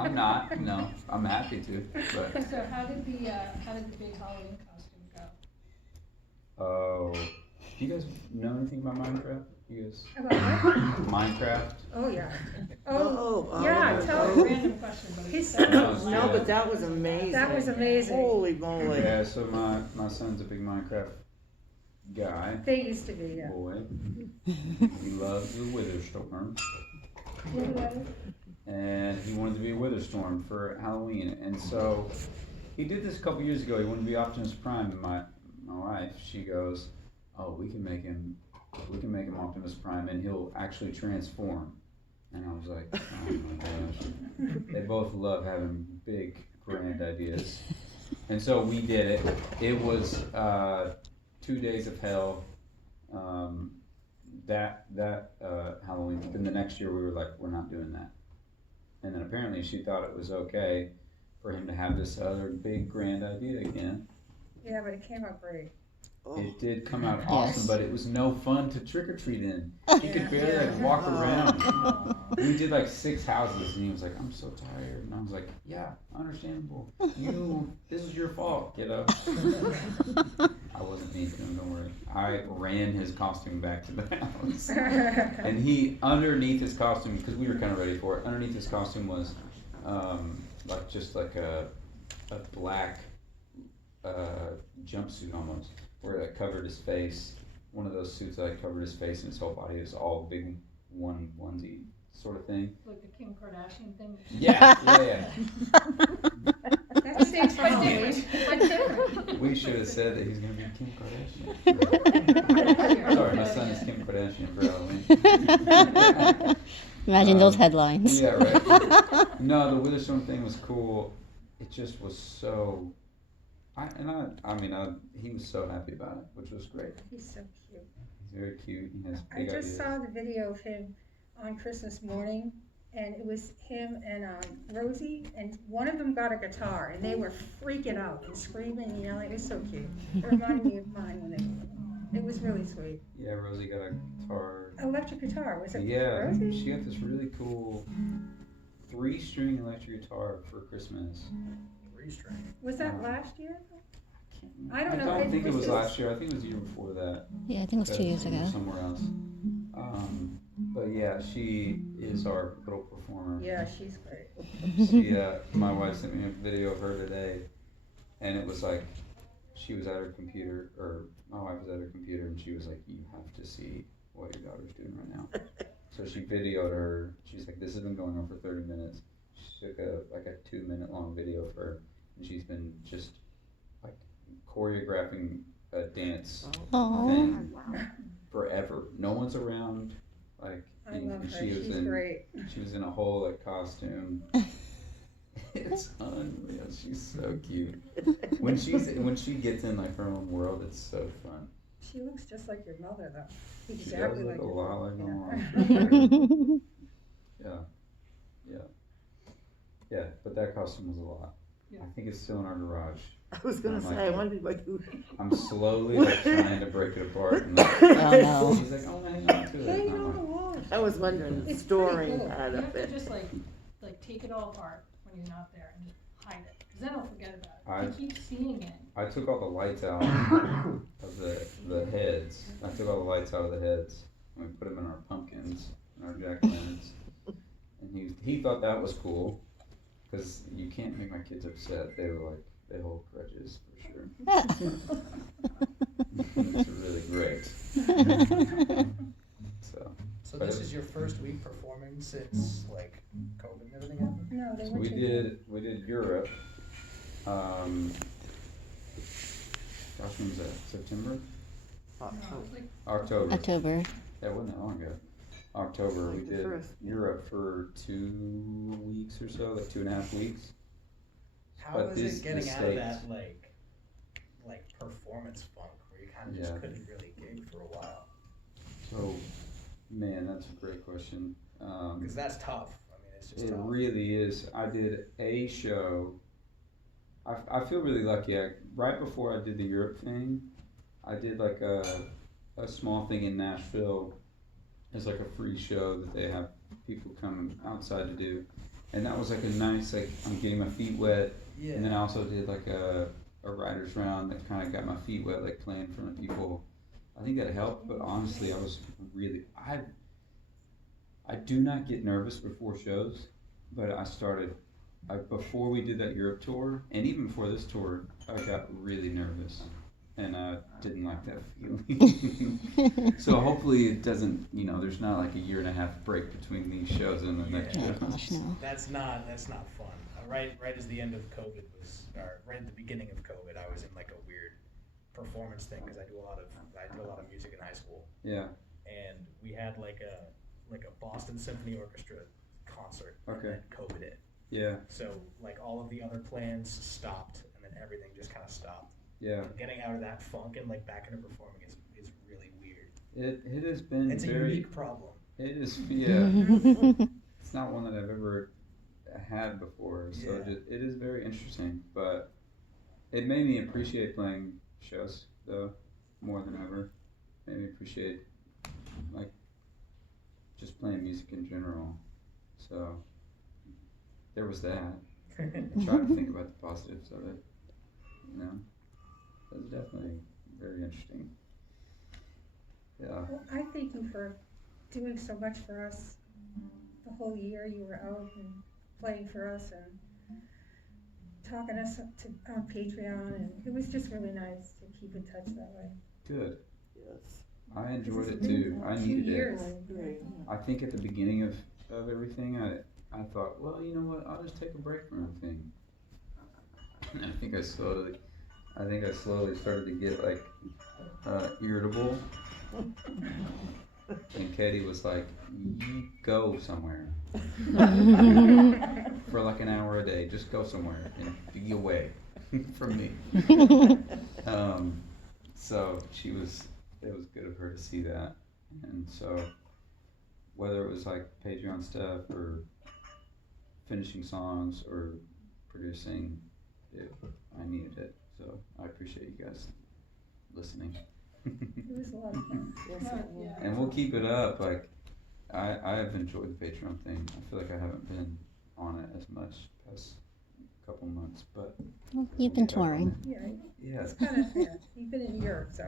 I'm not. No, I'm happy to. But So how did the big Halloween costume go? oh, do you guys know anything about Minecraft? You guys About what? Minecraft? Oh yeah. yeah, Tell oh. a random question, but it's No, but that was amazing. That was amazing. Holy moly. Yeah, so my son's a big Minecraft guy. They used to be, yeah. Boy. He loves the Witherstorm. And he wanted to be a Witherstorm for Halloween. And so he did this a couple years ago. He wanted to be Optimus Prime. And my wife, she goes, oh, we can make him Optimus Prime and he'll actually transform. And I was like, oh my gosh. They both love having big, grand ideas. And so we did it. It was 2 days of hell. That Halloween. Then the next year we were like, we're not doing that. And then apparently she thought it was okay for him to have this other big, grand idea again. Yeah, but it came out great. It did come out awesome, but it was no fun to trick or treat in. He could barely like walk around. We did like 6 houses, and he was like, "I'm so tired," and I was like, "Yeah, understandable. This is your fault, kiddo." I wasn't mean to him, don't worry. I ran his costume back to the house, and he underneath his costume, because we were kind of ready for it. Underneath his costume was like a black jumpsuit almost, where it covered his face. One of those suits that covered his face and his whole body. It was all big onesie sort of thing. Like the Kim Kardashian thing? Yeah. That seems Halloween. We should have said that he's going to be Kim Kardashian. Sorry, my son is Kim Kardashian for Halloween. Imagine those headlines. Yeah, right. No, the Witherstorm thing was cool. It just was so... he was so happy about it, which was great. He's so cute. He's very cute. He has I big just ideas. saw the video of him on Christmas morning, and it was him and Rosie, and one of them got a guitar, and they were freaking out and screaming and yelling. It was so cute. It reminded me of mine when it was really sweet. Yeah, Rosie got a guitar. Electric guitar, was it Rosie? Rosie? She got this really cool 3-string electric guitar for Christmas. 3-string. Was that last year? I don't think it was last year. I think it was the year before that. Yeah, I think it was 2 years ago. Somewhere else. But yeah, she is our little performer. Yeah, she's great. She, my wife sent me a video of her today, and it was like, she was at her computer, or my wife was at her computer, and she was like, you have to see what your daughter's doing right now. So she videoed her. She's like, this has been going on for 30 minutes. She took a 2-minute long video of her, and she's been just like choreographing a dance thing forever. No one's around. Like, I love her. She's great. She was in a whole like costume. It's unreal. She's so cute. When she gets in like her own world, it's so fun. She looks just like your mother, though. She Exactly does like look a your lot mother. like my mom. Yeah. But that costume was a lot. Yeah. I think it's still in our garage. I was gonna say, I wondered what you. I'm slowly like trying to break it apart. And like, Oh no. she's like, oh, hang on to it. Hang And I'm on the like, wall. I was wondering the It's storing pretty cool. part You of have to it. just like take it all apart when you're not there and just hide it. Because then I'll forget about it. I- You keep seeing it. I took all the lights out of the heads. I took all the lights out of the heads, and we put them in our pumpkins and our jack-o'-lanterns. And he thought that was cool, because you can't make my kids upset. They were like, they hold grudges for sure. It's really great. So this is your first week performing since like COVID and everything happened? No, they So went we did Europe. Gosh, when was that? September? No, it's like October. October. That wasn't that long ago. October, Like we the did first. Europe for 2 weeks or so, like 2.5 weeks. How But was this- it getting this out of state- that like performance funk where you kind of just Yeah. couldn't really gig for a while? So, man, that's a great question. Because that's tough. I mean, it's just It tough. really is. I did a show. I feel really lucky. Right before I did the Europe thing, I did like a small thing in Nashville. It's like a free show that they have people come outside to do. and that was like a nice, like, I'm getting my feet wet. Yeah. And then I also did like a writer's round that kind of got my feet wet, like playing in front of people. I think that helped, but honestly, I was really, I do not get nervous before shows, but before we did that Europe tour, and even before this tour, I got really nervous, and I didn't like that feeling. So hopefully it doesn't, there's not like a 1.5 year break between these shows and the next Oh show. gosh, no. That's not fun. Right as the end of COVID was, or right at the beginning of COVID, I was in like a weird performance thing because I did a lot of music in high school. Yeah. And we had like a Boston Symphony Orchestra concert. Okay. And then COVID hit. Yeah. So like all of the other plans stopped, and then everything just kind of stopped. Yeah. And getting out of that funk and like back into performing is really weird. It has been It's a unique problem. It is, yeah. It's not one that I've ever had before, so Yeah. it is very interesting. But it made me appreciate playing shows, though, more than ever. Made me appreciate, like, just playing music in general. So there was that. I tried to think about the positives of it. It was definitely very interesting. Yeah. Well, I thank you for doing so much for us. The whole year you were out and playing for us and talking us up to on Patreon, and it was just really nice to keep in touch that way. Good. Yes. I enjoyed This it has too. been I 2 needed it. years. I agree. I think at the beginning of everything, I thought, well, you know what? I'll just take a break from everything. And I think I slowly started to get like irritable. And Katie was like, "You go somewhere for like an hour a day. Just go somewhere and be away from me." So it was good of her to see that, and so whether it was like Patreon stuff or finishing songs or producing, I needed it. So I appreciate you guys listening. It was a lot of fun. Yes, Well, it was. yeah. And we'll keep it up. Like I have enjoyed the Patreon thing. I feel like I haven't been on it as much past couple months, but Well, you've been we'll get back on touring. it. Yeah, Yeah. it's kind of fair. You've been in Europe, so.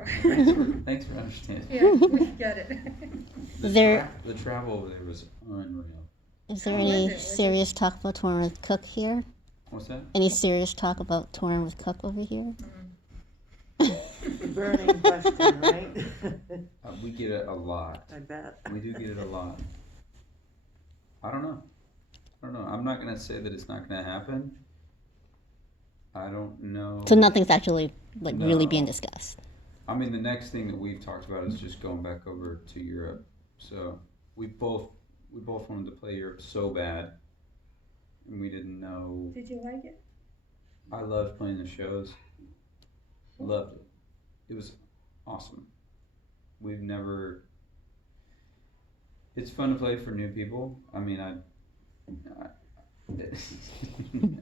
Thanks for understanding. Yeah, we get it. The travel over there was unreal. Is there How was any it? Was it- serious talk about touring with Cook here? What's that? Any serious talk about touring with Cook over here? The burning question, right? We get it a lot. I bet. We do get it a lot. I don't know. I'm not gonna say that it's not gonna happen. I don't know. So nothing's actually really being No. discussed. I mean, the next thing that we've talked about is just going back over to Europe. So we both wanted to play Europe so bad, and we didn't know. Did you like it? I loved playing the shows. Loved it. It was awesome. We've never. It's fun to play for new people. I mean,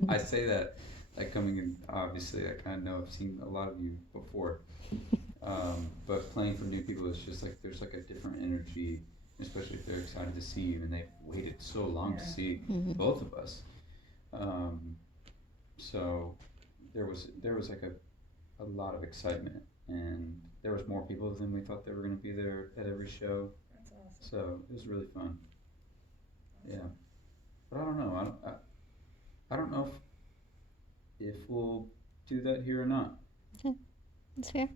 I say that like coming in. Obviously, I kind of know I've seen a lot of you before. But playing for new people is just like there's like a different energy, especially if they're excited to see you and they've waited so long to Yeah. see both of us. So there was like a lot of excitement, and there was more people than we thought they were going to be there at every show. That's awesome. So it was really fun. Yeah, but I don't know. I don't know if we'll do that here or not. That's fair.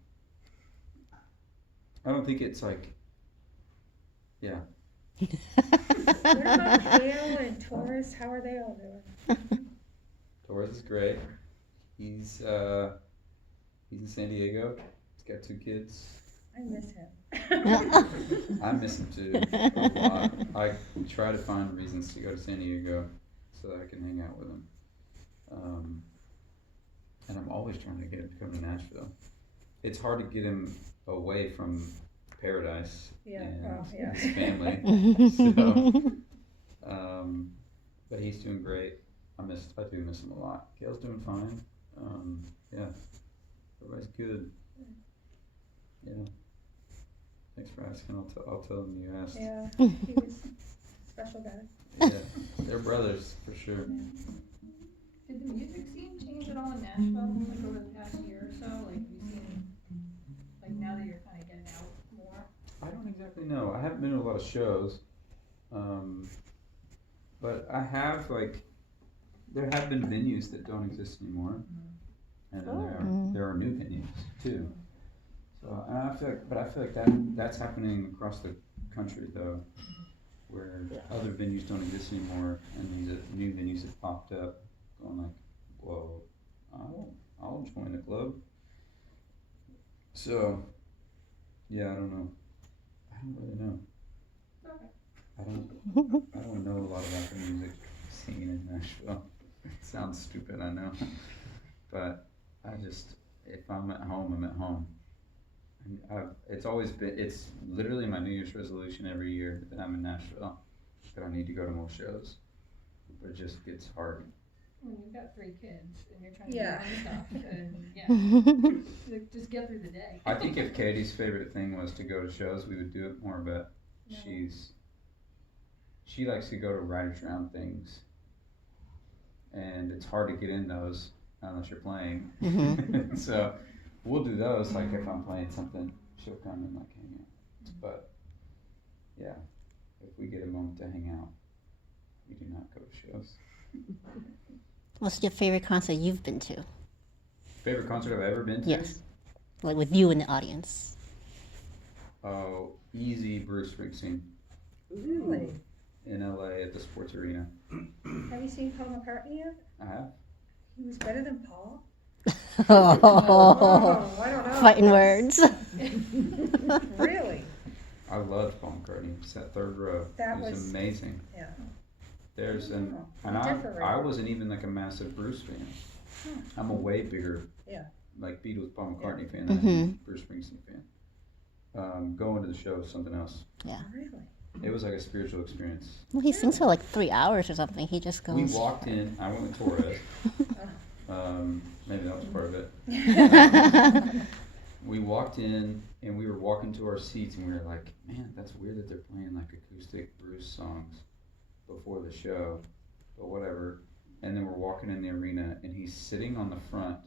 I don't think it's like. Yeah. What about Dale and Taurus? How are they all doing? Torres is great. He's in San Diego. He's got 2 kids. I miss him. I miss him too a lot. I try to find reasons to go to San Diego so that I can hang out with him. And I'm always trying to get him to come to Nashville. It's hard to get him away from paradise Yeah, and well, yeah. his family. So, but he's doing great. I do miss him a lot. Gail's doing fine. Yeah, everybody's good. Yeah. Thanks for asking. I'll tell him you asked. Yeah, he was special guys. Yeah, they're brothers for sure. Did the music scene change at all in Nashville, like over the past year or so? Like, have you seen, like now that you're kind of getting out more? I don't exactly know. I haven't been to a lot of shows, but I have there have been venues that don't exist anymore, and then there are new venues too. So and I feel like that's happening across the country though, where other venues don't exist anymore, and these new venues have popped up, going like, whoa, I'll join the club. So yeah, I don't know. I don't really know. Okay. I don't know a lot about the music scene in Nashville. It sounds stupid, I know, but if I'm at home, I'm at home. And it's literally my New Year's resolution every year that I'm in Nashville, that I need to go to more shows, but it just gets hard. When you've got 3 kids and you're trying to Yeah. do stuff, and like, just get through the day. I think if Katie's favorite thing was to go to shows, we would do it more, but No. she likes to go to writers' round things, and it's hard to get in those unless you're playing. So we'll do those, like if I'm playing something, she'll come and like hang out. But yeah, if we get a moment to hang out, we do not go to shows. What's your favorite concert you've been to? Favorite concert I've ever been to? Yes. Like with you in the audience. Oh, easy Bruce Springsteen Really? in LA at the Sports Arena. Have you seen Paul McCartney yet? I have. He was better than Paul? Oh, Oh, I don't know. fighting words. Really? I loved Paul McCartney. It's that third row. That it was was- amazing. Yeah. There's and Oh, and different. I wasn't even like a massive Bruce fan. I'm a way bigger Yeah. like Beatles Paul McCartney fan than I am Bruce Springsteen fan. Going to the show is something else. Really? It was like a spiritual experience. Well, he sings for like 3 hours or something. He just goes. We walked in. I went with Torres. Maybe that was part of it. We walked in and we were walking to our seats and we were like, man, that's weird that they're playing like acoustic Bruce songs before the show, but whatever. And then we're walking in the arena and he's sitting on the front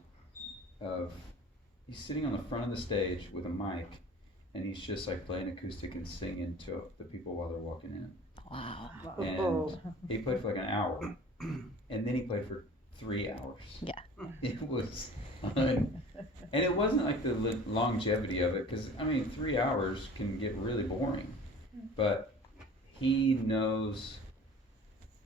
of the stage with a mic, and he's just like playing acoustic and singing to the people while they're walking in. Wow. And he played for like an hour, and then he played for 3 hours. Yeah. It was fun. And it wasn't like the longevity of it, because I mean 3 hours can get really boring, but he knows,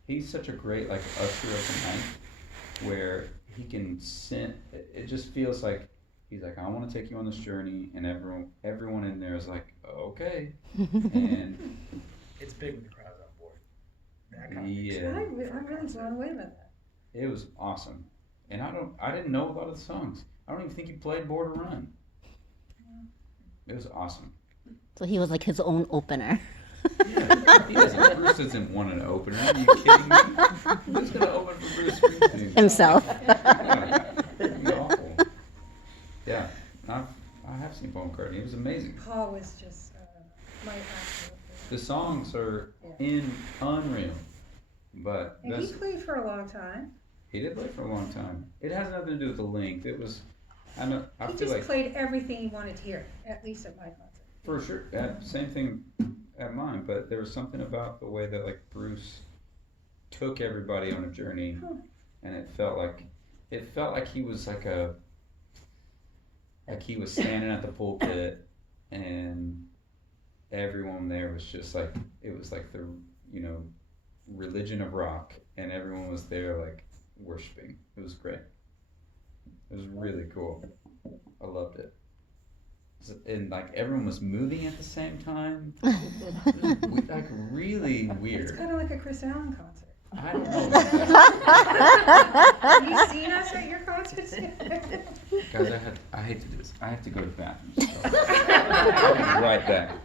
he's such a great like usher of the night, where he can send, it just feels like he's like, I want to take you on this journey, and everyone in there is like, okay. And It's big when the crowd's on board. That kind of makes yeah, I'm really blown away by that. it was awesome. And I didn't know a lot of the songs. I don't even think he played Border Run. It was awesome. So he was like his own opener. Yeah, Bruce doesn't want an opener. Are you kidding me? Who's going to open for Bruce Springsteen? Himself. Yeah, it'd be awful. Yeah, I have seen Paul McCartney. It was amazing. Paul was just my absolute favorite. The songs are Yeah. unreal, but And he played for a long time. he did play for a long time. It has nothing to do with the length. It was, I He feel just like played everything he wanted to hear, at least at my concert. for sure. Same thing at mine, but there was something about the way that like Bruce took everybody on a journey, and it felt like he was like he was standing at the pulpit, and everyone there was just like, it was like the religion of rock, and everyone was there like worshiping. It was great. It was really cool. I loved it. And like everyone was moving at the same time. It was like really It's weird. kind of like a Chris Allen concert. I don't know about that. Have you seen us at your concerts? Guys, I hate to do this. I have to go to the bathroom. So I'll be right back.